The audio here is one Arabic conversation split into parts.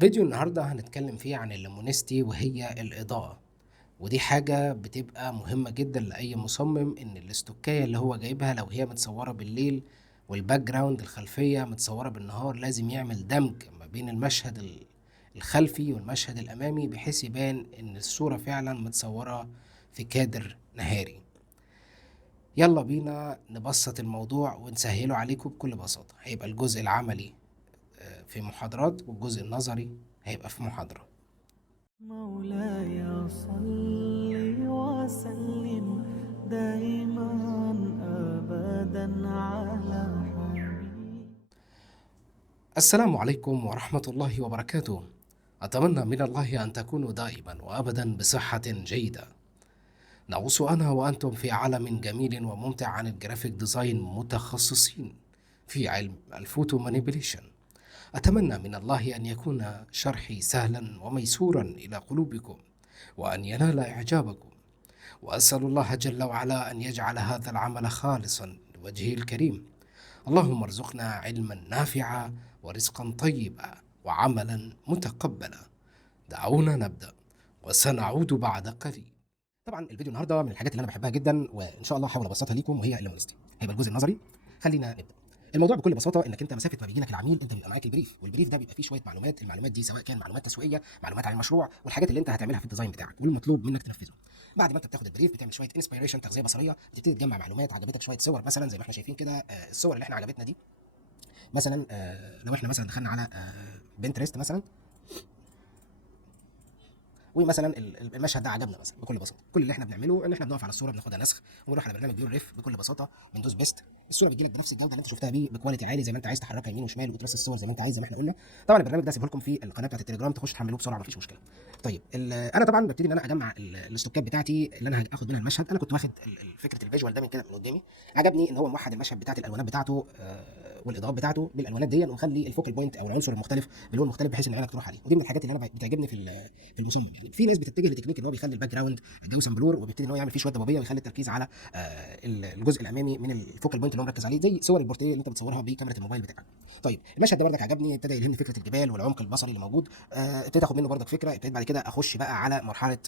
فيديو النهارده هنتكلم فيه عن اللومونيستي وهي الإضاءة، ودي حاجة بتبقى مهمة جدا لأي مصمم إن الاستوكاية اللي هو جايبها لو هي متصورة بالليل والباك جراوند الخلفية متصورة بالنهار لازم يعمل دمج ما بين المشهد الخلفي والمشهد الأمامي بحيث يبان إن الصورة فعلا متصورة في كادر نهاري. يلا بينا نبسط الموضوع ونسهله عليكم بكل بساطة. هيبقى الجزء العملي في محاضرات والجزء النظري هيبقى في محاضرة. مولاي صل وسلم دائما أبدا على حبيبي. السلام عليكم ورحمة الله وبركاته. أتمنى من الله أن تكونوا دائما وأبدا بصحة جيدة. نغوص أنا وأنتم في عالم جميل وممتع عن الجرافيك ديزاين متخصصين في علم الفوتو مانيبيليشن. أتمنى من الله أن يكون شرحي سهلا وميسورا إلى قلوبكم وأن ينال إعجابكم، وأسأل الله جل وعلا أن يجعل هذا العمل خالصا لوجهه الكريم. اللهم ارزقنا علما نافعا ورزقا طيبا وعملا متقبلا. دعونا نبدأ وسنعود بعد قليل. طبعا الفيديو النهارده من الحاجات اللي انا بحبها جدا وان شاء الله هحاول ابسطها ليكم وهي اللومينستي. هيبقى الجزء النظري. خلينا نبدا. الموضوع بكل بساطه انك انت مسافه ما بيجي لك العميل انت بيبقى معاك البريف، والبريف ده بيبقى فيه شويه معلومات، المعلومات دي سواء كان معلومات تسويقيه، معلومات عن المشروع والحاجات اللي انت هتعملها في الديزاين بتاعك والمطلوب منك تنفذه. بعد ما انت بتاخد البريف بتعمل شويه انسبيريشن، تغذيه بصريه، بتبتدي تجمع معلومات عجبتك، شويه صور مثلا زي ما احنا شايفين كده. الصور اللي احنا عجبتنا دي مثلا، لو احنا مثلا دخلنا على بنترست مثلا، ومثلا المشهد ده عجبنا مثلا، بكل بساطه كل اللي احنا بنعمله ان احنا بنقف على الصوره بناخدها نسخ ونروح على برنامج فيو ريف، بكل بساطه بندوس بيست، الصوره بتجي لك بنفس الجوده اللي انت شفتها بيه بكواليتي عالي زي ما انت عايز، تحركها يمين وشمال وترص الصور زي ما انت عايز زي ما احنا قلنا. طبعا البرنامج ده سيبه لكم في القناه بتاعت التليجرام، تخش تحملوه بسرعه مفيش مشكله. طيب انا طبعا ببتدي ان انا اجمع الاستوكات بتاعتي اللي انا هاخد منها المشهد. انا كنت واخد فكره الفيجوال ده من كده من قدامي، عجبني ان هو موحد المشهد بتاعت الالوانات بتاعته والاضاءات بتاعته بالالوانات دي، ومخلي الفوكال بوينت او العنصر المختلف بلون مختلف بحيث ان عينك تروح عليه. ودي من الحاجات اللي انا بتعجبني في المصمم. يعني في ناس بتتجه لتكنيك ان هو بيخلي الباك جراوند جوسن بلور وبيبتدي ان هو يعمل فيه شويه ضبابيه ويخلي التركيز على الجزء الامامي من الفوكال بوينت اللي هو مركز عليه، زي صور البورتريه اللي انت بتصورها بكاميرا الموبايل بتاعك. طيب المشهد ده بردك عجبني، ابتدى يلهمني فكره الجبال والعمق البصري اللي موجود. ابتديت اخد منه بردك فكره، ابتديت بعد كده اخش بقى على مرحله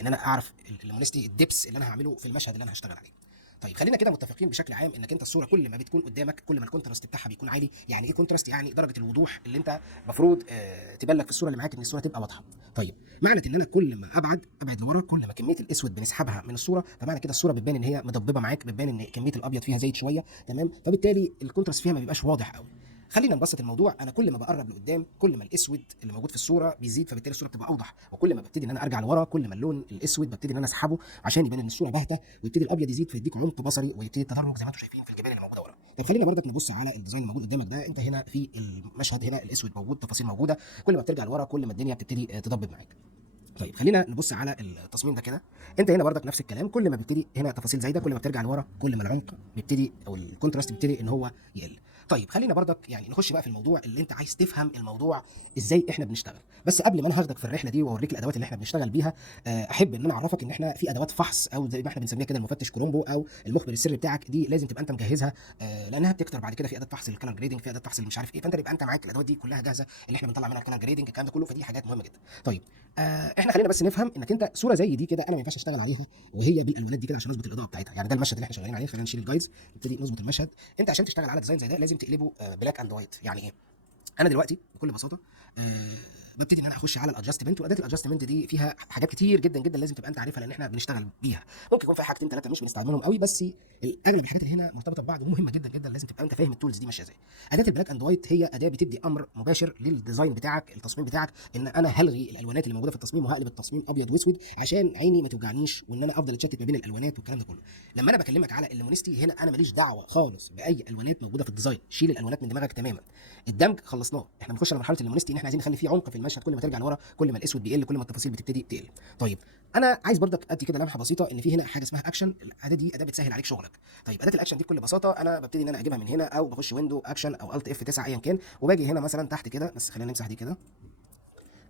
ان انا اعرف المونستي الدبس اللي انا هعمله في المشهد اللي انا هشتغل عليه. طيب خلينا كده متفقين بشكل عام انك انت الصوره كل ما بتكون قدامك كل ما الكونتراست بتاعها بيكون عالي. يعني ايه كونتراست؟ يعني درجه الوضوح اللي انت المفروض تبان لك في الصوره اللي معاك ان الصوره تبقى واضحه. طيب معنى ان انا كل ما ابعد لورا كل ما كميه الاسود بنسحبها من الصوره، فمعنى كده الصوره بتبان ان هي مضببه معاك، بتبان ان كميه الابيض فيها زايد شويه، تمام؟ فبالتالي الكونتراست فيها ما بيبقاش واضح قوي. خلينا نبسط الموضوع. انا كل ما بقرب لقدام كل ما الاسود اللي موجود في الصوره بيزيد، فبالتالي الصوره بتبقى اوضح، وكل ما ببتدي ان انا ارجع لورا كل ما اللون الاسود ببتدي ان انا اسحبه عشان يبان ان الصوره باهته، ويبتدي الابيض يزيد فيديك عمق بصري ويبتدي التدرج زي ما انتم شايفين في الجبال اللي موجوده ورا. طب خلينا برضك نبص على الديزاين الموجود قدامك ده. انت هنا في المشهد هنا الاسود موجود، تفاصيل موجوده، كل ما بترجع لورا كل ما الدنيا بتبتدي تضبط معاك. طيب خلينا نبص على التصميم ده كده. انت هنا برضك نفس الكلام، كل ما بيبتدي هنا تفاصيل زايده كل ما بترجع لورا كل ما العمق بيبتدي او الكونتراست بيبتدي ان هو يقل. طيب خلينا برضك يعني نخش بقى في الموضوع اللي انت عايز تفهم الموضوع ازاي احنا بنشتغل. بس قبل ما انا هاخدك في الرحله دي واوريك الادوات اللي احنا بنشتغل بيها، احب ان انا اعرفك ان احنا في ادوات فحص او زي ما احنا بنسميها كده المفتش كرومبو او المخبر السري بتاعك، دي لازم تبقى انت مجهزها، لانها بتكتر بعد كده في اداه فحص الكلر جريدنج، في اداه فحص اللي مش عارف ايه، فانت يبقى انت معاك الادوات دي كلها جاهزه اللي احنا بنطلع منها الكلر جريدنج الكلام ده كله، فدي حاجات مهمه جدا. طيب احنا خلينا بس نفهم انك انت صوره زي دي كده انا ما ينفعش اشتغل عليها وهي بالالوانات دي كده عشان نظبط الاضاءه بتاعتها. يعني ده المشهد اللي احنا شغالين عليه، خلينا نشيل الجايز نبتدي نظبط المشهد. انت عشان تشتغل على ديزاين زي ده لازم تقلبه بلاك اند وايت. يعني ايه؟ انا دلوقتي بكل بساطه ببتدي ان انا اخش على الادجستمنت، واداه الادجستمنت دي فيها حاجات كتير جدا جدا لازم تبقى انت عارفها لان احنا بنشتغل بيها. ممكن يكون في حاجتين ثلاثه مش بنستعملهم قوي، بس اغلب الحاجات اللي هنا مرتبطه ببعض ومهمه جدا جدا، لازم تبقى انت فاهم التولز دي ماشيه ازاي. اداه البلاك اند وايت هي اداه بتدي امر مباشر للديزاين بتاعك، التصميم بتاعك، ان انا هلغي الالوانات اللي موجوده في التصميم وهقلب التصميم ابيض واسود عشان عيني ما توجعنيش وان انا افضل اتشتت ما بين الالوانات والكلام ده كله. لما انا بكلمك على الليمونيستي هنا انا ماليش دعوه خالص باي الوانات موجوده في الديزاين، شيل الالوانات من دماغك تماما. الدمج خلصناه، احنا بنخش على مرحله الليمونيستي ان احنا عايزين نخلي فيه عمق في المشهد، كل ما ترجع لورا كل ما الاسود بيقل كل ما التفاصيل بتبتدي تقل. طيب انا عايز برضك ادي كده لمحه بسيطه ان في هنا حاجه اسمها اكشن. الاداه دي اداه بتسهل عليك شغلك. طيب اداه الاكشن دي بكل بساطه انا ببتدي ان انا اجيبها من هنا او بخش ويندو اكشن او الت اف 9 ايا كان، وباجي هنا مثلا تحت كده، بس خلينا نمسح دي كده،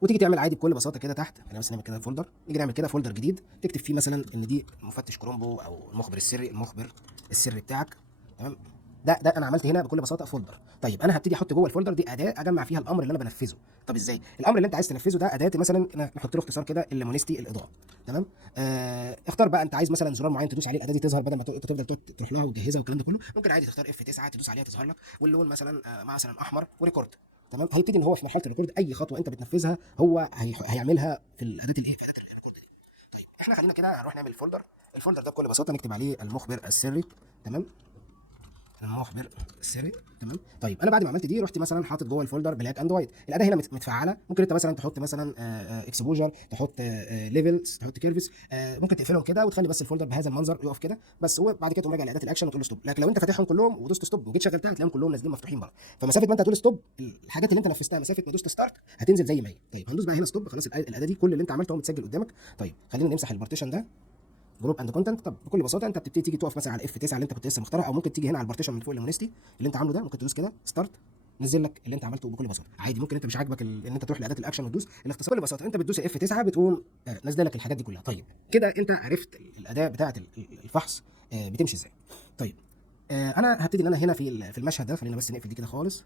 وتيجي تعمل عادي بكل بساطه كده تحت. خلينا بس نعمل كده فولدر، نيجي نعمل كده فولدر جديد تكتب فيه مثلا ان دي مفتش كرومبو او المخبر السري، المخبر السري بتاعك، تمام؟ ده انا عملت هنا بكل بساطه فولدر. طيب انا هبتدي احط جوه الفولدر دي اداه اجمع فيها الامر اللي انا بنفذه. طب ازاي الامر اللي انت عايز تنفذه ده؟ اداه مثلا نحط له اختصار كده الليمونستي الاضاءه. تمام. اختار بقى انت عايز مثلا زرار معين تدوس عليه الاداه دي تظهر، بدل ما تفضل تروح لها وتجهزها والكلام ده كله. ممكن عادي تختار F9 تدوس عليها تظهر لك، واللون مثلا مثلا احمر وريكورد. تمام. هيبتدي ان هو في مرحله الريكورد اي خطوه انت بتنفذها هو هيعملها في الاداه الايه، في اداه الريكورد دي. طيب احنا خلينا كده هنروح نعمل فولدر. الفولدر ده بكل بساطه نكتب عليه المخبر السري. تمام. المخبر السري. تمام. طيب انا بعد ما عملت دي رحت مثلا حاطط جوه الفولدر بلاك اند وايت. الاداه هنا متفعله. ممكن انت مثلا تحط مثلا اكسبوجر، تحط ليفلز، تحط كيرفز. ممكن تقفلهم كده وتخلي بس الفولدر بهذا المنظر يقف كده بس. وبعد كده تقوم راجع لاداه الاكشن وتقول له ستوب. لكن لو انت فاتحهم كلهم ودوست ستوب وجيت شغلتها هتلاقيهم كلهم نازلين مفتوحين بره. فمسافه ما انت تقول ستوب الحاجات اللي انت نفذتها مسافه ما دوست ستارت هتنزل زي ما هي. طيب هندوس بقى هنا ستوب. خلاص الاداه دي كل اللي انت عملته هو متسجل قدامك. طيب خلينا نمسح البارتيشن ده، جروب اند كونتنت. طب بكل بساطه انت بتبتدي تيجي تقف مثلا على F9 اللي انت كنت لسه مختارها، او ممكن تيجي هنا على البارتيشن من فوق الليمونستي اللي انت عامله ده، ممكن تدوس كده ستارت نزل لك اللي انت عملته بكل بساطه عادي. ممكن انت مش عاجبك ان انت تروح لاداه الاكشن وتدوس الاختصار. بكل بساطه انت بتدوس F9 بتقوم نازله لك الحاجات دي كلها. طيب كده انت عرفت الاداه بتاعه الفحص بتمشي ازاي. طيب انا هبتدي ان انا هنا في المشهد ده، خلينا بس نقفل دي كده خالص،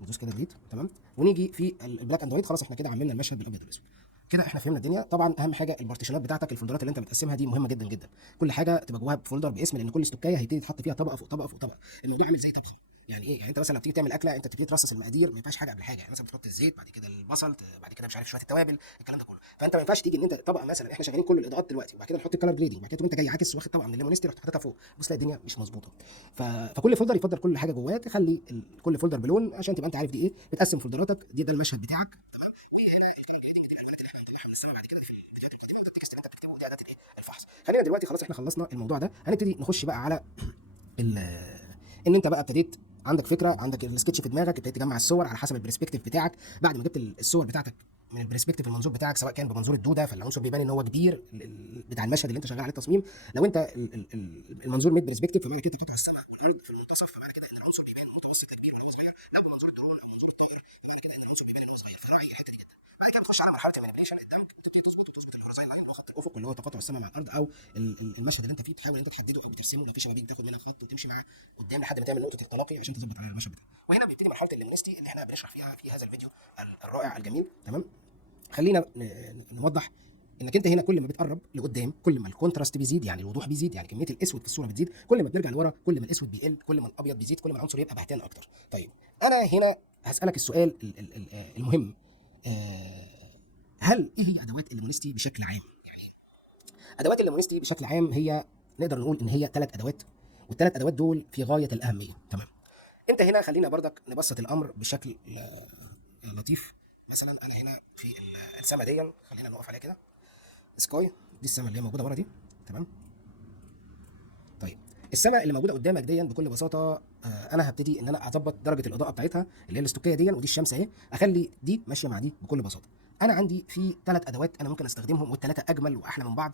ندوس كده ديليت. تمام. ونيجي في البلاك اند وايت. خلاص احنا كده عملنا المشهد بالابيض والاسود. كده احنا فهمنا الدنيا. طبعا اهم حاجه البارتيشنات بتاعتك، الفولدرات اللي انت بتقسمها دي مهمه جدا جدا. كل حاجه تبقى جواها بفولدر باسم، لان كل استوكايه هيبتدي يتحط فيها طبقه فوق طبقه فوق طبقه. الموضوع عامل زي طبخه. يعني ايه؟ يعني انت مثلا لما بتيجي تعمل اكله انت بتبتدي ترصص المقادير، ما ينفعش حاجه قبل حاجه. يعني مثلا بتحط الزيت، بعد كده البصل، بعد كده مش عارف شويه التوابل، الكلام ده كله. فانت ما ينفعش تيجي ان انت طبقه مثلا احنا شغالين كل الاضاءات دلوقتي وبعد كده نحط الكلر جريدنج، بعد كده تقوم انت جاي عاكس واخد طبقه من الليمونستي رحت حاططها فوق، بص تلاقي الدنيا مش مظبوطه. فكل فولدر يفضل كل حاجه جواه تخلي كل فولدر بلون عشان تبقى انت عارف دي ايه. بتقسم فولدراتك دي، ده المشهد بتاعك. تمام. خلينا دلوقتي خلاص احنا خلصنا الموضوع ده، هنبتدي نخش بقى على ان انت بقى ابتديت عندك فكره، عندك السكتش في دماغك، ابتديت تجمع الصور على حسب البرسبكتيف بتاعك. بعد ما جبت الصور بتاعتك من البرسبكتيف المنظور بتاعك، سواء كان بمنظور الدوده فالعنصر بيبان ان هو كبير بتاع المشهد اللي انت شغال عليه التصميم. لو انت المنظور ميد برسبكتيف فمعنى كده قطع السماء والارض في المنتصف، فمعنى كده ان العنصر بيبان متوسط لكبير ولا صغير. لو بمنظور الدرون او منظور الطائر فمعنى كده ان العنصر بيبان ان هو صغير. فراعي الحته دي جدا. بعد كده بتخش على مرحله المانيبيليشن، الدمج، وتبتدي تظبط الهوريزونتال لاين او خط الافق اللي هو تقاطع السماء مع الارض، او المشهد اللي انت فيه تحاول ان انت تحدده او بترسمه. لو في شبابيك تاخد منها خط وتمشي معاه قدام لحد ما تعمل نقطه التلاقي عشان تظبط على المشهد بتاعك. وهنا بيبتدي مرحله الليمونستي اللي احنا بنشرح فيها في هذا الفيديو الرائع الجميل. تمام. خلينا نوضح انك انت هنا كل ما بتقرب لقدام كل ما الكونتراست بيزيد، يعني الوضوح بيزيد، يعني كميه الاسود في الصوره بتزيد. كل ما بترجع لورا كل ما الاسود بيقل، كل ما الابيض بيزيد، كل ما العنصر يبقى بهتان اكتر. طيب انا هنا هسالك السؤال المهم. هل ايه هي ادوات الليمونستي بشكل عام؟ يعني ادوات الليمونستي بشكل عام هي نقدر نقول ان هي 3 ادوات، والثلاث ادوات دول في غايه الاهميه. تمام. انت هنا خلينا برضك نبسط الامر بشكل لطيف. مثلا انا هنا في السما دي، خلينا نقف عليها كده، سكاي، دي السما اللي هي موجوده ورا دي. تمام. طيب السما اللي موجوده قدامك دي بكل بساطه انا هبتدي ان انا اظبط درجه الاضاءه بتاعتها اللي هي الاستوكيه دي، ودي الشمس اهي، اخلي دي ماشيه مع دي بكل بساطه. انا عندي في 3 ادوات انا ممكن استخدمهم، والثلاثه اجمل واحلى من بعض.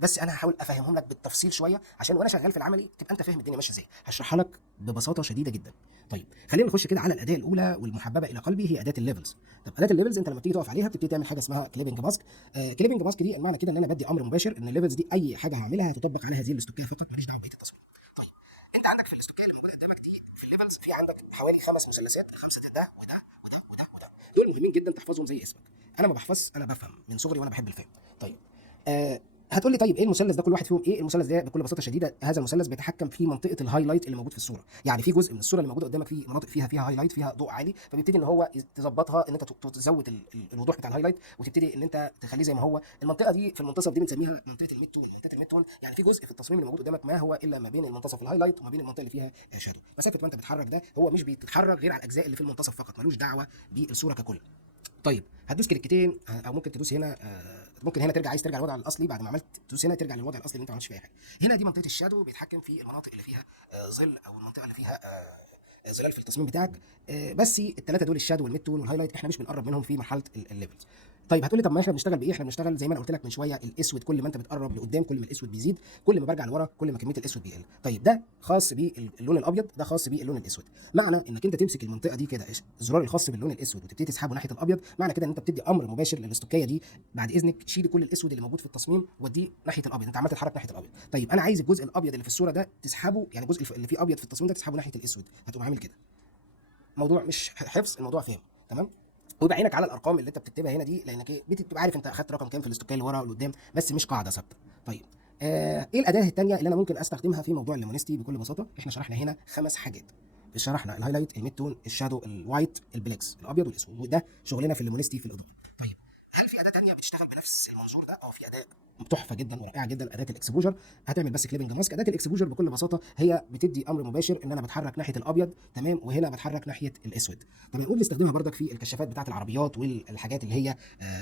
بس انا هحاول افهمهم لك بالتفصيل شويه عشان وانا شغال في العملي تبقى انت فاهم الدنيا ماشيه ازاي. هشرحها لك ببساطه شديده جدا. طيب خلينا نخش كده على الاداه الاولى والمحببه الى قلبي، هي اداه الليفلز. طب اداه الليفلز انت لما تيجي تقف عليها بتبتدي تعمل حاجه اسمها كليبنج ماسك. كليبنج ماسك دي المعنى كده ان انا بدي امر مباشر ان الليفلز دي اي حاجه هعملها هتطبق عليها هذه الاستوكيه فقط، ماليش دعوه ببقيه التصميم. طيب انت عندك في الاستوكيه اللي موجوده قدامك دي في الليفلز في عندك حوالي 5 مثلثات، الخمسه ده وده وده وده وده، دول مهمين جدا تحفظهم زي اسمك. انا ما بحفظ، انا بفهم من صغري وانا بحب الفهم. طيب هتقول لي طيب ايه المثلث ده كل واحد فيهم ايه؟ المثلث ده بكل بساطه شديده هذا المثلث بيتحكم في منطقه الهايلايت اللي موجود في الصوره. يعني في جزء من الصوره اللي موجوده قدامك في مناطق فيها هايلايت، فيها ضوء عالي، فبيبتدي ان هو تظبطها ان انت تزود الوضوح بتاع الهايلايت، وتبتدي ان انت تخليه زي ما هو. المنطقه دي في المنتصف دي بنسميها منطقه الميد تون. منطقه الميد تون يعني في جزء في التصميم اللي موجود قدامك ما هو الا ما بين المنتصف الهايلايت وما بين المنطقه اللي فيها شادو. مسافه ما انت بتتحرك ده هو مش بيتحرك غير على الاجزاء اللي في المنتصف فقط، ملوش دعوه بالصوره ككل. طيب هتدوس كليكتين او ممكن تدوس هنا ممكن هنا ترجع، عايز ترجع للوضع الاصلي بعد ما عملت تدوس هنا ترجع للوضع الاصلي اللي انت ما عملتش فيه اي حاجه. هنا دي منطقه الشادو، بيتحكم في المناطق اللي فيها ظل، او المنطقه اللي فيها ظلال في التصميم بتاعك. بس ال3 دول الشادو والميد تون والهايلايت احنا مش بنقرب منهم في مرحله الليفلز. طيب هتقولي طب ما احنا بنشتغل بايه؟ احنا بنشتغل زي ما انا قلت لك من شويه، الاسود كل ما انت بتقرب لقدام كل ما الاسود بيزيد، كل ما برجع لورا كل ما كميه الاسود بيقل. طيب ده خاص باللون الابيض، ده خاص باللون الاسود. معنى انك انت تمسك المنطقه دي كده، الزرار الخاص باللون الاسود، وتبتدي تسحبه ناحيه الابيض، معنى كده ان انت بتدي امر مباشر للاستوكيه دي بعد اذنك شيلي كل الاسود اللي موجود في التصميم وديه ناحيه الابيض. انت عمال تتحرك ناحيه الابيض. طيب انا عايز الجزء الابيض اللي في الصوره ده تسحبه، يعني الجزء اللي فيه ابيض في التصميم ده تسحبه ناحيه الاسود. هتقوم عامل كده. موضوع مش حفظ، الموضوع فهم. تمام. ويبقى عينك على الارقام اللي انت بتكتبها هنا دي، لانك بتبقى عارف انت اخدت رقم كام في الاستوكيه اللي ورا والقدام، بس مش قاعده ثابته. طيب ايه الاداه الثانيه اللي انا ممكن استخدمها في موضوع الليمونستي؟ بكل بساطه احنا شرحنا هنا 5 حاجات. شرحنا الهايلايت، الميد تون، الشادو، الوايت، البليكس، الابيض والاسود، وده شغلنا في الليمونستي في الاضاءه. طيب هل في اداه ثانيه بتشتغل بنفس المنظور ده؟ في اداه تحفه جدا ورائعه جدا، اداه الاكسبوجر. هتعمل بس كليبنج ماسك. اداه الاكسبوجر بكل بساطه هي بتدي امر مباشر ان انا بتحرك ناحيه الابيض، تمام، وهنا بتحرك ناحيه الاسود. طب نقول نستخدمها بردك في الكشافات بتاعه العربيات والحاجات اللي هي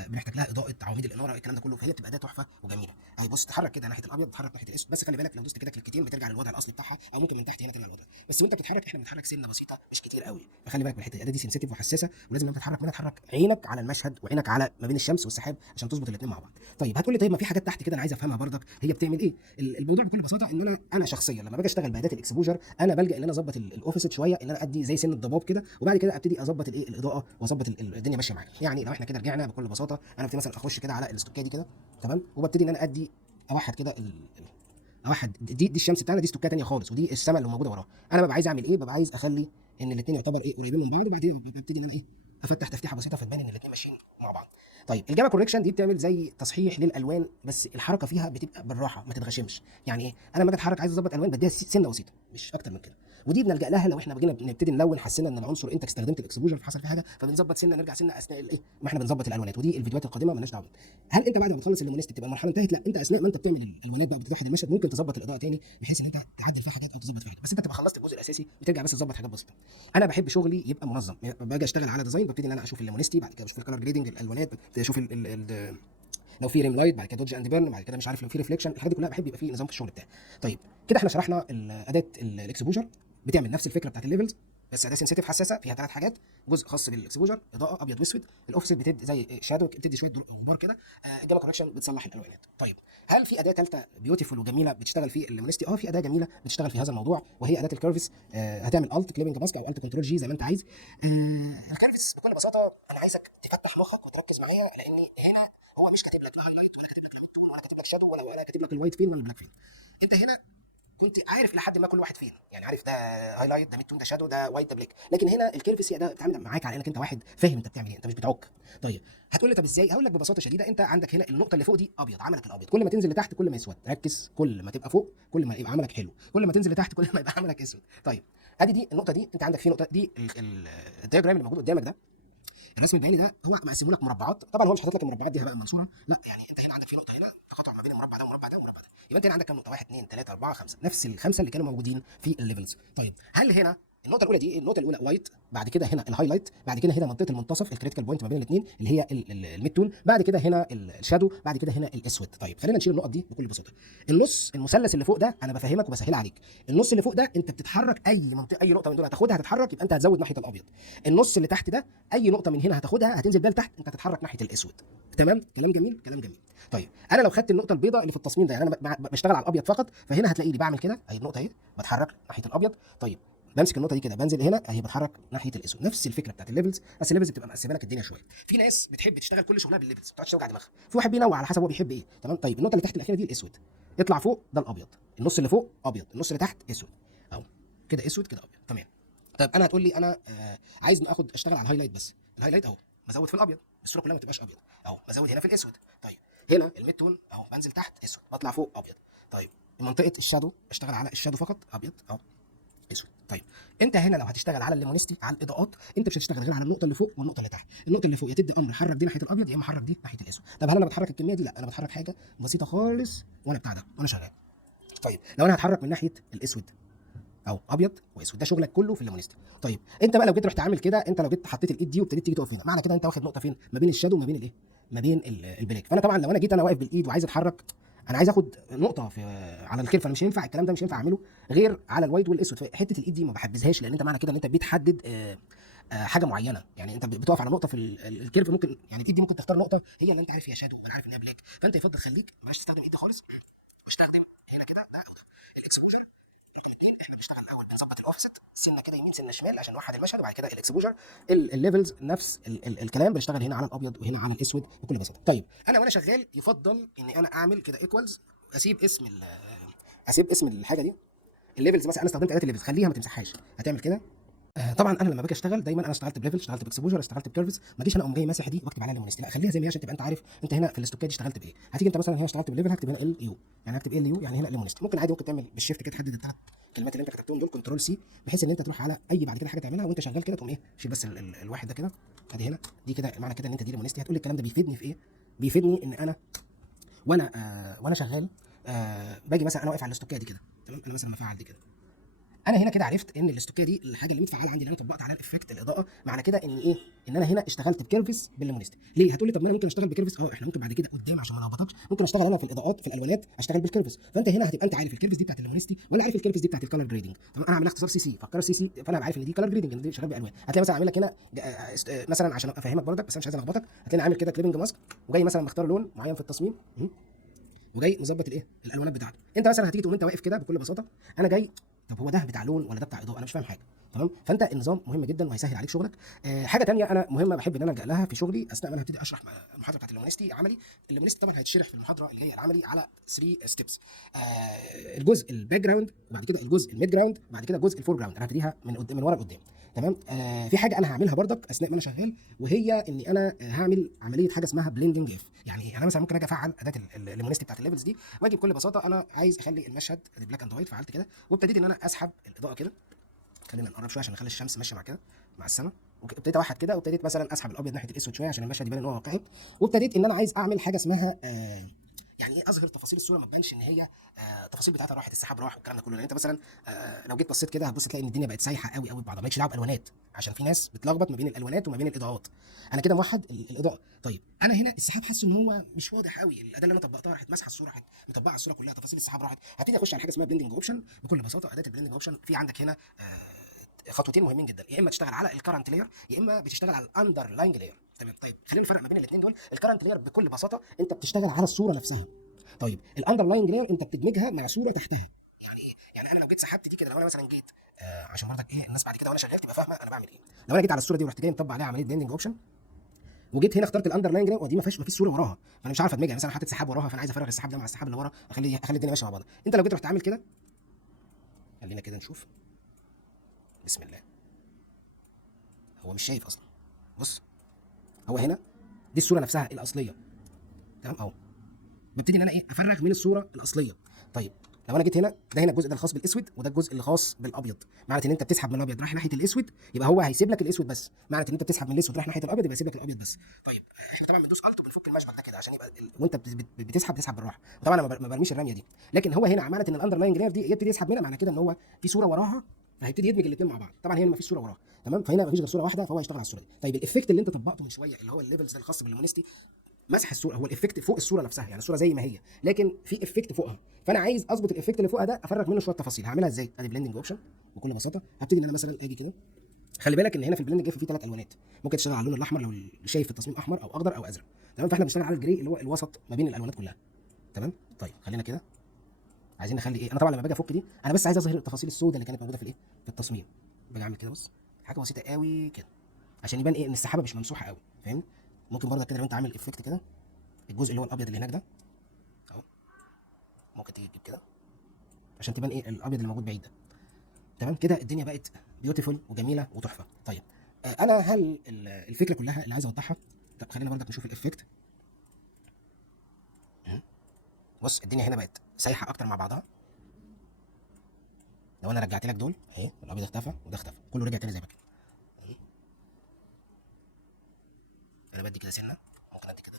بنحتاج لها اضاءه، عواميد الاناره، الكلام ده كله، فهي بتبقى اداه تحفه وجميله. اهي بص، تحرك كده ناحيه الابيض، تحرك ناحيه الاسود، بس خلي بالك لو دوست كده كليكتين بترجع للوضع الاصلي بتاعها، او ممكن من تحت هنا ترجع للوضع. بس وانت بتتحرك احنا بنتحرك سنه بسيطه مش كتير قوي، فخلي بالك من الحته دي. الاداه دي سنسيتيف وحساسه، ولازم لما تتحرك منها تحرك عينك على المشهد وعينك على ما بين الشمس والسحاب عشان تظبط الاثنين مع بعض. طيب هتقول لي طيب ما في حاجات تحت كده انا عايز افهمها بردك، هي بتعمل ايه؟ الموضوع بكل بساطه ان انا شخصيا لما باجي اشتغل باداه الاكسبوجر انا بلجا ان انا اظبط الاوفست شويه، ان انا ادي زي سن الضباب كده، وبعد كده ابتدي اظبط الاضاءه واظبط الدنيا ماشيه معايا. يعني لو احنا كده رجعنا بكل بساطه، انا ببتدي مثلا اخش كده على الاستوكيه دي كده، تمام، وببتدي ان انا ادي اوحد كده اوحد دي الشمس بتاعنا، دي استوكيه ثانيه خالص، ودي السماء اللي موجوده وراها. انا ببقى عايز اعمل ايه؟ ببقى عايز اخلي ان الاثنين يعتبر قريبين من بعض، وبعدين ببتدي ان انا افتح تفتيحه بسيطه فتبان ان الاثنين ماشيين مع بعض. طيب الجاما كوريكشن دي بتعمل زي تصحيح للالوان، بس الحركه فيها بتبقى بالراحه ما تتغشمش. يعني ايه؟ انا لما اجي اتحرك عايز اظبط الوان بديها سنه بسيطه مش اكتر من كده، ودي بنلجا لها لو احنا بجينا نبتدي نلون، حسينا ان العنصر انت استخدمت الاكسبوجر فحصل فيه حاجه، فبنظبط سنه نرجع سنه اثناء ما احنا بنظبط الالوانات. ودي الفيديوهات القادمه مالناش دعوه. هل انت بعد ما بتخلص الليمونست تبقى المرحله انتهت؟ لا، انت اثناء ما انت بتعمل الالوانات بقى بتوحد المشهد ممكن تظبط الاضاءه تاني بحيث ان انت تعدل فيها حاجات او تظبط فيها حاجات، بس انت تبقى خلصت الجزء الاساسي وترجع بس تظبط حاجات بسيطه. انا بحب شغلي يبقى منظم، باجي اشتغل على ديزاين ببتدي ان انا اشوف الليمونستي، بعد كده اشوف الكلر جريدنج، الالوانات، ببتدي اشوف لو في ريم لايت، بعد كده دوج اند بيرن، بعد كده مش عارف لو في ريفليكشن، الحاجات دي كلها بحب يبقى في نظام في الشغل بتاعي. طيب كده احنا شرحنا اداه الاكسبوجر، بتعمل نفس الفكره بتاعت الليفلز، بس اداه سنسيتيف حساسه فيها 3 حاجات. جزء خاص بالاكسبوجر، اضاءه ابيض واسود، الاوفست بتدي زي شادو، بتدي شويه غبار كده، الجاما كوركشن بتصلح الالوانات. طيب هل في اداه ثالثه بيوتيفول وجميله بتشتغل في الليمونستي؟ في اداه جميله بتشتغل في هذا الموضوع، وهي اداه الكيرفس. هتعمل الت كليبنج ماسك او الت كنترول جي زي ما انت عايز. الكيرفس بكل بساطه انا عايزك تفتح مخك وتركز معايا، لان هنا هو مش كاتب لك لا هايلايت ولا كاتب لك لا ميد تون ولا كاتب لك شادو ولا كاتب لك الوايت فين ولا البلاك فين. انت هنا كنت عارف لحد ما كل واحد فين، يعني عارف ده هايلايت، ده ميد تون، ده شادو، ده وايت، ده بلاك، لكن هنا الكيرفس ده بتعمل معاك على انك انت واحد فاهم انت بتعمل ايه، انت مش بتعك. طيب هتقول لي طب ازاي؟ هقول لك ببساطه شديده، انت عندك هنا النقطه اللي فوق دي ابيض، عملك الابيض، كل ما تنزل لتحت كل ما يسود. ركز، كل ما تبقى فوق كل ما يبقى عملك حلو، كل ما تنزل لتحت كل ما يبقى عملك اسود. طيب ادي دي النقطه دي، انت عندك في نقطه دي الدياجرام اللي موجود قدامك ده، الرسم البياني ده هو مقسمه لك مربعات. طبعا هو مش حاطط لك المربعات دي هبقى منصوره، لا، يعني انت هنا عندك في نقطه هنا تقاطع ما بين المربع ده والمربع ده والمربع ده، يبقى انت هنا عندك كام نقطه؟ 1 2 3 4 5، نفس الخمسه اللي كانوا موجودين في الليفلز. طيب هل هنا النقطه الاولى دي، النقطه الاولى وايت، بعد كده هنا الهايلايت، بعد كده هنا منطقه المنتصف الكريتيكال بوينت ما بين الاثنين اللي هي الميد تون، بعد كده هنا الشادو، بعد كده هنا الاسود. طيب خلينا نشيل النقط دي بكل بساطه. النص المثلث اللي فوق ده انا بفهمك وبسهلها عليك. النص اللي فوق ده انت بتتحرك اي منطقه، اي نقطه من دول هتاخدها هتتحرك، يبقى انت هتزود ناحيه الابيض. النص اللي تحت ده اي نقطه من هنا هتاخدها هتنزل بيها لتحت، انت هتتحرك ناحيه الاسود. تمام، كلام جميل كلام جميل. طيب انا لو خدت النقطه البيضاء اللي في التصميم ده، يعني انا بشتغل على الابيض فقط، فهنا هتلاقيني بعمل كده، اهي النقطه اهي بتحرك ناحيه الابيض. طيب بمسك النقطه دي كده بنزل هنا اهي بتحرك ناحيه الاسود، نفس الفكره بتاعت الليفلز، بس الليفلز بتبقى مقسمه لك الدنيا شويه. في ناس بتحب تشتغل كل شغلها بالليفلز، ما تقعدش توجع دماغها، في واحد بينوع على حسب هو بيحب ايه. تمام. طيب النقطه اللي تحت الاخيره دي الاسود، اطلع فوق ده الابيض، النص اللي فوق ابيض، النص اللي تحت اسود، اهو كده اسود كده ابيض. تمام. طيب انا هتقول لي انا عايز اخد اشتغل على الهايلايت بس، الهايلايت اهو بزود في الابيض، الصوره كلها ما تبقاش ابيض، اهو بزود هنا في الاسود. طيب هنا الميد تون اهو بنزل تحت اسود، بطلع فوق ابيض. طيب منطقه الشادو اشتغل على الشادو فقط ابيض اهو اسود. طيب انت هنا لو هتشتغل على الليمونستي على الاضاءات، انت مش هتشتغل غير على النقطه اللي فوق والنقطه اللي تحت. النقطه اللي فوق يا تدي امر حرك دي ناحيه الابيض يا اما حرك دي ناحيه الاسود. طب هل انا بتحرك الكميه دي؟ لا، انا بتحرك حاجه بسيطه خالص وانا بتاع ده وانا شغال. طيب لو انا هتحرك من ناحيه الاسود او ابيض واسود، ده شغلك كله في الليمونستي. طيب انت بقى لو جيت رحت عامل كده، انت لو جيت حطيت الايد دي وابتديت تيجي تقف هنا، معنى كده انت واخد نقطه فين؟ ما بين الشادو وما بين الايه؟ ما بين البلاك. فانا طبعا لو انا جيت انا واقف بالايد وعايز اتحرك، انا عايز اخد نقطه في على الكيرف، انا مش هينفع الكلام ده، مش هينفع اعمله غير على الوايت والاسود. حته الايد دي ما بحبذهاش، لان انت معنى كده ان انت بتحدد حاجه معينه. يعني انت بتقف على نقطه في الكيرف، ممكن يعني الايد دي ممكن تختار نقطه هي اللي انت عارف فيها شادو وانا عارف انها بلاك، فانت يفضل خليك بلاش تستخدم الايد دي خالص، واستخدم هنا كده ده او ده. الاكسبوجر رقم 2، احنا بنشتغل الاول بنظبط الاوفست سنه كده يمين سنه شمال عشان نوحد المشهد، وبعد كده الاكسبوجر الليفلز نفس الكلام، بنشتغل هنا على الابيض وهنا على الاسود بكل بساطه. طيب انا وانا شغال يفضل اني انا اعمل كده ايكوالز، اسيب اسم الحاجه دي الليفلز، مثلا انا استخدمت اداه الليفلز خليها ما تمسحهاش، هتعمل كده. طبعا انا لما باجي اشتغل دايما انا اشتغلت بليفل، اشتغلت باكسبوجر، اشتغلت بكيرفز، ما اجيش انا اقوم جاي ماسح دي واكتب عليها ليمونستي، لا خليها زي ما هي عشان تبقى انت عارف انت هنا في الاستوكات دي اشتغلت بايه. هتيجي انت مثلا هنا اشتغلت بليفل، هكتب هنا ال يو، يعني هكتب ال يو يعني هنا ليمونستي. ممكن عادي ممكن تعمل بالشيفت كده تحدد الثلاث كلمات اللي انت كتبتهم دول كنترول سي، بحيث ان انت تروح على اي بعد كده حاجه تعملها وانت شغال كده تقوم ايه شيل بس الواحد ده كده، ادي هنا دي كده معنى كده ان انت دي ليمونستي. هتقول لي الكلام ده بيفيدني في ايه؟ بيفيدني ان انا وانا شغال باجي مثلا انا واقف على الاستوكيه دي كده، تمام، انا مثلا مفعل دي كده، انا هنا كده عرفت ان الاستوكيه دي الحاجه اللي متفعله عندي اللي انا طبقت عليها الافكت الاضاءه، معنى كده ان ايه؟ ان انا هنا اشتغلت بكيرفس بالليمونست. ليه؟ هتقول لي طب ما انا ممكن اشتغل بكيرفس، احنا ممكن بعد كده قدام عشان ما نلخبطكش ممكن اشتغل انا في الاضاءات في الالوانات اشتغل بالكيرفس، فانت هنا هتبقى انت عارف الكيرفس دي بتاعت الليمونستي ولا عارف الكيرفس دي بتاعت الكالر جريدنج. طب انا هعملها اختصار سي سي، فالكالر سي سي فانا عارف ان دي كالر جريدنج ان دي شغال بالوان. هتلاقي مثلا عامل لك هنا مثلا عشان افهمك برضك بس انا مش عايز الخبطك، هتلاقيني عامل كده كليبنج ماسك وجاي مثلا مختار لون معين في التصميم وجاي مظبط الايه الالوانات بتاعته. انت مثلا هتيجي تقوم انت واقف كده بكل بساطه، انا جاي طب هو ده بتاع لون ولا ده بتاع اضاءه، انا مش فاهم حاجه، تمام. فانت النظام مهم جدا وهيسهل عليك شغلك. حاجه تانية انا مهمه بحب ان انا الجا لها في شغلي اثناء ما انا هبتدي اشرح المحاضره بتاعت الليمونستي عملي. الليمونستي طبعا هيتشرح في المحاضره اللي هي العملي على 3 ستيبس، الجزء الباك جراوند، وبعد كده الجزء الميد جراوند، وبعد كده الجزء الفور جراوند. انا هبتديها من قدام من ورا لقدام، تمام. في حاجه انا هعملها برضك اثناء ما انا شغال، وهي اني انا هعمل عمليه حاجه اسمها بليندنج اف. يعني ايه؟ انا مثلا ممكن اجي افعل اداه الليمونستي بتاعت الليفلز دي واجي بكل بساطه انا عايز اخلي المشهد بلاك اند وايت، فعلت كده وابتديت ان انا اسحب الاضاءه كده، خلينا نقرب شويه عشان نخلي الشمس ماشيه مع كده مع السماء، وابتديت اوحد كده وابتديت مثلا اسحب الابيض ناحيه الاسود شويه عشان المشهد يبان ان هو واقعي، وابتديت ان انا عايز اعمل حاجه اسمها يعني ايه اظهر تفاصيل الصوره ما تبانش ان هي التفاصيل بتاعتها راحت، السحاب راح والكلام ده كله. لان انت مثلا لو جيت بصيت كده هتبص تلاقي ان الدنيا بقت سايحه قوي قوي ببعضها، مالكش دعوه بالوانات عشان في ناس بتلخبط ما بين الالوانات وما بين الاضاءات. انا كده موحد الاضاءه. طيب انا هنا السحاب حاسه ان هو مش واضح قوي، الاداه اللي انا طبقتها راحت ماسحه الصوره، راحت مطبقه على الصوره كلها، تفاصيل السحاب راحت. هبتدي اخش على حاجه اسمها بلندنج اوبشن. بكل بساطه اداه البلندنج اوبشن في عندك هنا خطوتين مهمين جدا، يا اما تشتغل على الكرنت لاير يا اما بتشتغل على الاندرلاينج لاير، تمام. طيب خلينا نفرق ما بين الاثنين دول. الكرنت لاير بكل بساطه انت بتشتغل على الصوره نفسها. طيب الاندرلاينج لاير انت بتدمجها مع صوره تحتها. يعني ايه؟ يعني انا لو جيت سحبت دي كده، لو انا مثلا جيت عشان برضك ايه الناس بعد كده وانا شغال تبقى فاهمه انا بعمل ايه. لو انا جيت على الصوره دي ورحت جاي مطبق عليها عمليه بلندنج اوبشن وجيت هنا اخترت الاندرلاينج لاير، ودي ما فيش صوره وراها فانا مش عارف ادمجها، مثلا حاطط سحاب وراها فانا عايز افرغ السحاب ده مع السحاب اللي ورا، اخلي الدنيا ماشيه مع بعضها. انت لو جيت رحت عامل كده، خلينا كده نشوف، بسم الله، هو مش شايف اصلا، بص هو هنا دي الصوره نفسها الاصليه، تمام اهو. ببتدي ان انا ايه افرغ من الصوره الاصليه. طيب لو انا جيت هنا، ده هنا الجزء ده الخاص بالاسود وده الجزء اللي خاص بالابيض، معنى ان انت بتسحب من الابيض رايح ناحيه الاسود يبقى هو هيسيب لك الاسود بس، معنى ان انت بتسحب من الاسود رايح ناحيه الابيض يبقى هيسيب لك الابيض بس. طيب احنا طبعا بندوس الت وبنفك المشبك ده كده عشان يبقى وانت بتسحب تسحب بالراحه، وطبعا انا ما برميش الرميه دي. لكن هو هنا معنى ان الاندرلاين لاير دي يبتدي يسحب منها، معنى كده ان هو في صوره وراها فهيبتدي يدمج الاثنين مع بعض. طبعا هنا ما فيش صوره وراها، تمام، فهنا ما فيش غير صوره واحده فهو هيشتغل على الصوره دي. طيب الايفكت اللي انت طبقته من شويه اللي هو الليفلز ده الخاص باللومينستي، مسح الصوره، هو الايفكت فوق الصوره نفسها، يعني الصوره زي ما هي لكن في افكت فوقها، فانا عايز اظبط الايفكت اللي فوقها ده افرغ منه شويه تفاصيل. هعملها ازاي؟ ادي بلندنج اوبشن بكل بساطه، هبتدي ان انا مثلا اجي كده، خلي بالك ان هنا في البلندنج في 3 الوانات، ممكن تشتغل على اللون الاحمر لو شايف في التصميم احمر او اخضر او ازرق، تمام. فاحنا بنشتغل على الجري اللي هو الوسط ما بين الالوانات كلها، تمام. طيب خلينا كده، عايزين نخلي ايه، انا طبعا لما باجي افك دي انا بس عايز اظهر التفاصيل السوداء اللي كانت موجوده في الايه في التصميم. باجي اعمل كده، بص حاجه بسيطه قوي كده عشان يبان ايه ان السحابه مش ممسوحه قوي، فاهمني. ممكن برضه كده لو انت عامل افكت كده، الجزء اللي هو الابيض اللي هناك ده اهو، ممكن تيجي تجيب كده عشان تبان ايه الابيض اللي موجود بعيد ده، تمام كده الدنيا بقت بيوتيفول وجميله وتحفه. طيب انا هل الفكره كلها اللي عايز اوضحها، طب خلينا برضك نشوف الافكت. بص الدنيا هنا بقت سايحه اكتر مع بعضها، لو انا رجعت لك دول اهي الابيض اختفى وده اختفى كله رجع تاني زي ما كان. انا بدي كده سنه، ممكن ادي كده،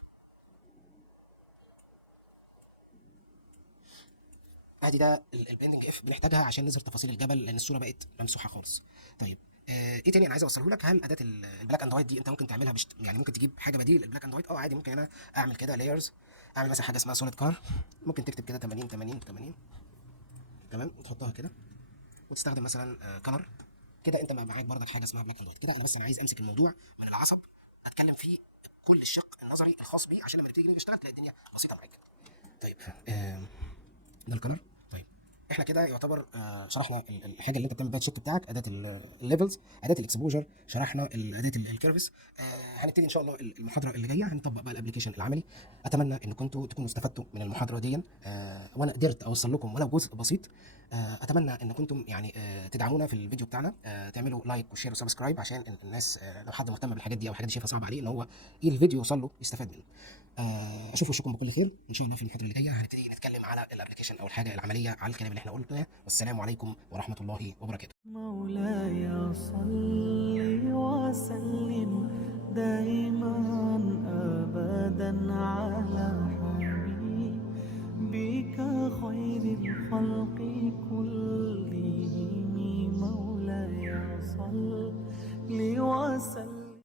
ادي ده البيندنج اف بنحتاجها عشان نظهر تفاصيل الجبل لان الصوره بقت ممسوحه خالص. طيب ايه تاني انا عايز اوصله لك؟ هل اداه البلاك اند وايت دي انت ممكن تعملها يعني ممكن تجيب حاجه بديل البلاك اند وايت؟ عادي، ممكن انا اعمل كده لايرز، اعمل مثلا حاجه اسمها سوليد كار، ممكن تكتب كده 80 80 80، تمام، وتحطها كده وتستخدم مثلا كلر كده انت معاك برضك حاجه اسمها بلاك اند وايت. كده انا عايز امسك الموضوع من العصب، اتكلم فيه كل الشق النظري الخاص بيه، عشان لما تيجي نشتغل تلاقي الدنيا بسيطه معاك. طيب ده الكلر. طيب احنا كده يعتبر شرحنا الحاجه اللي انت بتعمل بيها الشيك بتاعك، اداه الليفلز، اداه الاكسبوجر، شرحنا اداه الكيرفز. هنبتدي ان شاء الله المحاضره اللي جايه هنطبق بقى الابلكيشن العملي. اتمنى ان كنتوا تكونوا استفدتوا من المحاضره دي، وانا قدرت اوصل لكم ولو جزء بسيط. اتمنى ان كنتم يعني تدعمونا في الفيديو بتاعنا، تعملوا لايك وشير وسبسكرايب، عشان الناس لو حد مهتم بالحاجات دي او حاجات دي شايفها صعبه عليه ان هو الفيديو يوصل له يستفاد منه. اشوف وشكم بكل خير ان شاء الله. في المحاضره اللي جايه هنبتدي نتكلم على الابلكيشن او الحاجه العمليه على الكلام اللي احنا قلناه. والسلام عليكم ورحمه الله وبركاته. مولاي صل وسلم